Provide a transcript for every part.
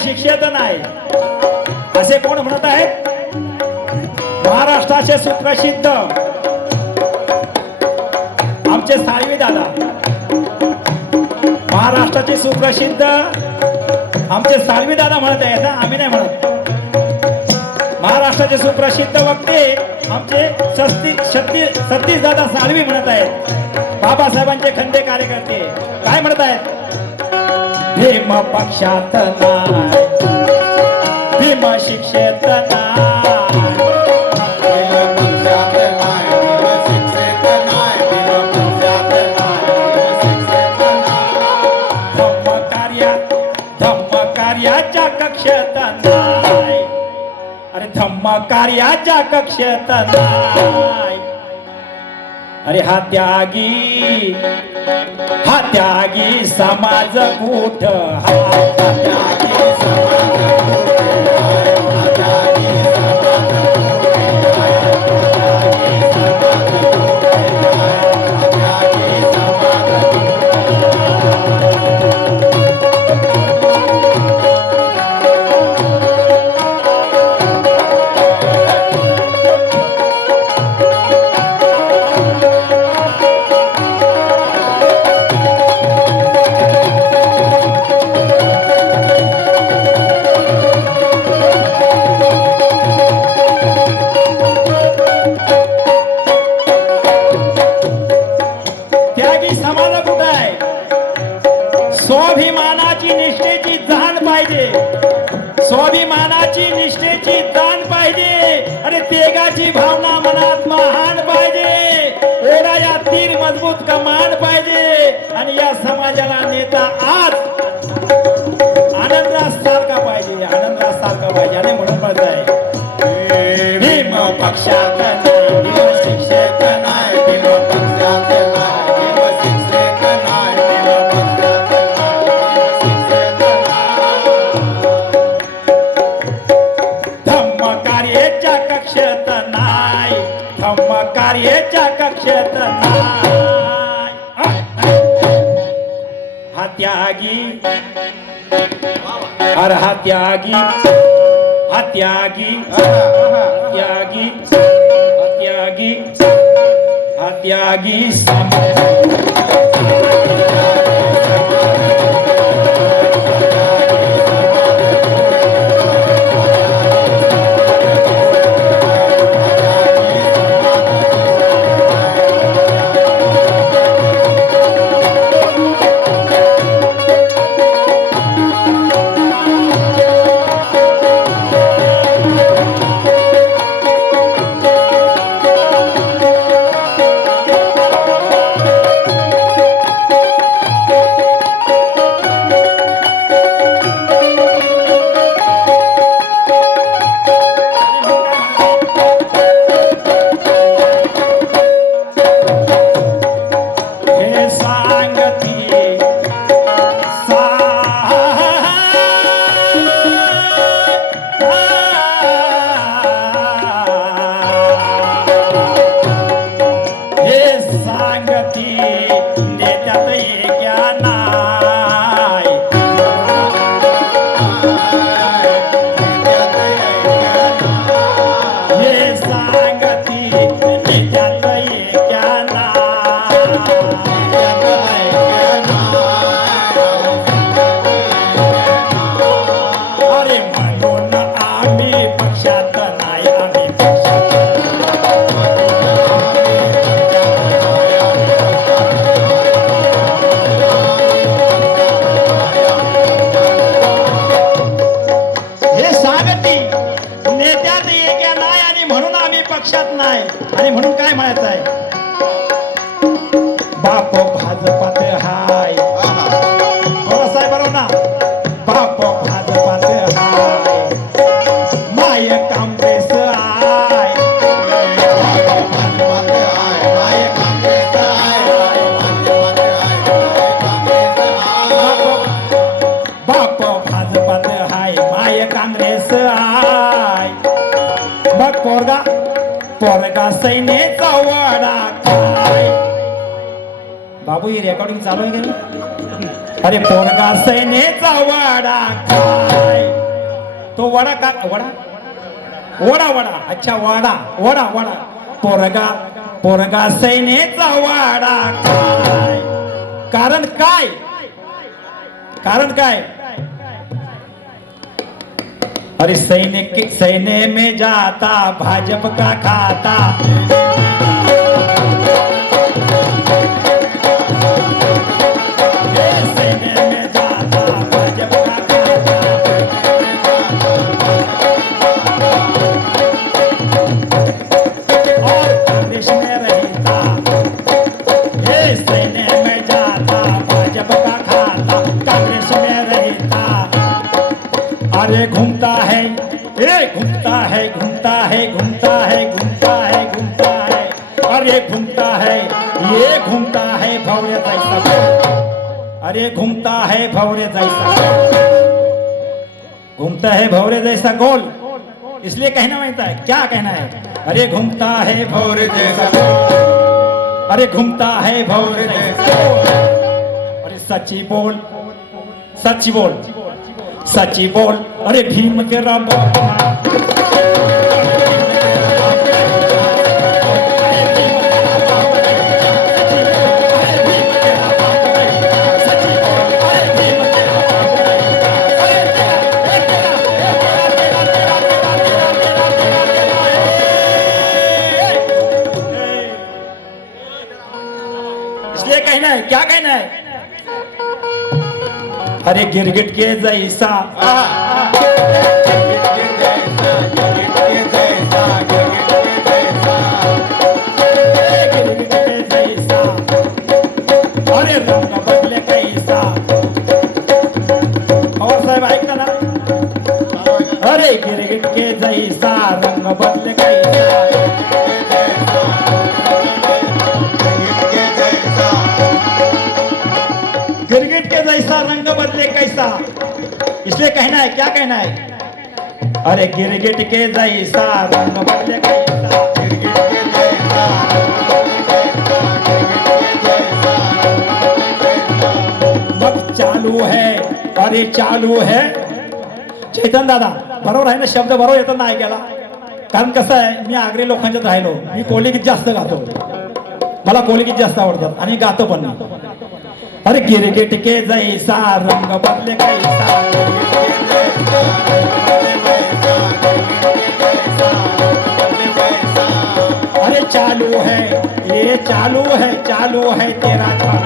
शिक्षित नाही. असे कोण म्हणत आहेत? महाराष्ट्राचे सुप्रसिद्ध. आमचे साळवी दादा. महाराष्ट्राचे सुप्रसिद्ध. आमचे साळवी दादा म्हणत आहेत आम्ही नाही म्हणत. महाराष्ट्राचे सुप्रसिद्ध वक्ते आमचे सस्ती शक्ती सतीश दादा साळवी म्हणत आहेत. बाबासाहेबांचे खंडे कार्यकर्ते. काय म्हणत आहेत? भीम पक्षात भीम शिक्षेत नाही धम्म कार्या धम्म कार्याच्या कक्षेत अरे धम्म कार्याच्या कक्षेत नाही. अरे हा त्यागी हा त्यागी समाज कुठ? हा त्यागी समाज तेगाची भावना मनात महान पाहिजे. ओढा या तीर मजबूत कमान पाहिजे. आणि या समाजाला नेता आज कार्याच्या कक्षेत नाही हा त्यागी. हत्यागी हा त्यागी. हा त्यागी. त्यागी. त्यागी. हा त्यागी. पक्षात नाही. आणि म्हणून काय म्हणायचं आहे? बाप भाजपात हाय. साहेब बरोबर ना बाप भाजपात हाय. माय काँग्रेस आय बाप भाजपात हाय. माय काँग्रेस आय बघ पोरगा. पोरगा सैनेचा वडा काय? बाबू ही रेकॉर्डिंग चालू आहे का अरे पोरगा सैनेचा वडा काय? तो वडा का वडा? वडा वडा. अच्छा वडा वडा वडा. पोरगा पोरगा सैनेचा वाडा काय? कारण काय? कारण काय? अरे सैनिक सैन्य में जाता भाजप का खाता। घूमता है घूमता है घूमता है। अरे घूमता है, ये घूमता है भव्य जैसा अरे घूमता है भव्य जैसा घूमता है, भौरे जैसा गोल। इसलिए कहना मिलता है, क्या कहना है? अरे घूमता है, भौरे जैसा। अरे घूमता है, भौरे जैसा। अरे सच्ची बोल सच्ची बोल सच्ची बोल। अरे भीम के राम इसलिए कहना है क्या कहना है अरे गिरगिट के जैसा. गिरगिट के जैसा अरे रंग बदले कैसा. और साहेब ऐकता ना. अरे गिरगिट के जैसा रंग बदले कैसा. क्रिकेट के जैसा रंग बदले कैसा? इसलिए कहना है क्या कहना है? अरे क्रिकेट के जैसा रंग बदले कैसा? मग चालू है अरे चालू है। चैतन दादा बरोबर आहे ना? शब्द बरोबर येतात नाही गेला कारण कसं आहे मी आग्रे लोकांच्यात राहिलो मी कोळी गीत जास्त गातो? मला कोळी गीत जास्त आवडतात? आणि गातो पण अरे गिरगिट के जैसा रंग बदले कैसा अरे चालू है ये चालू है चालू है तेरा झाल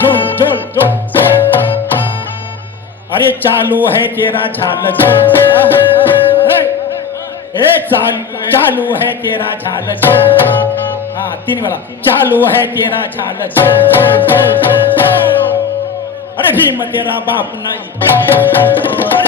झोल झोल झोल। अरे चालू है तेरा झाल ए, चाल है तेरा झाल। हाँ तीन वाला। चालू है तेरा झोल। अरे भीम तेरा बाप नाही.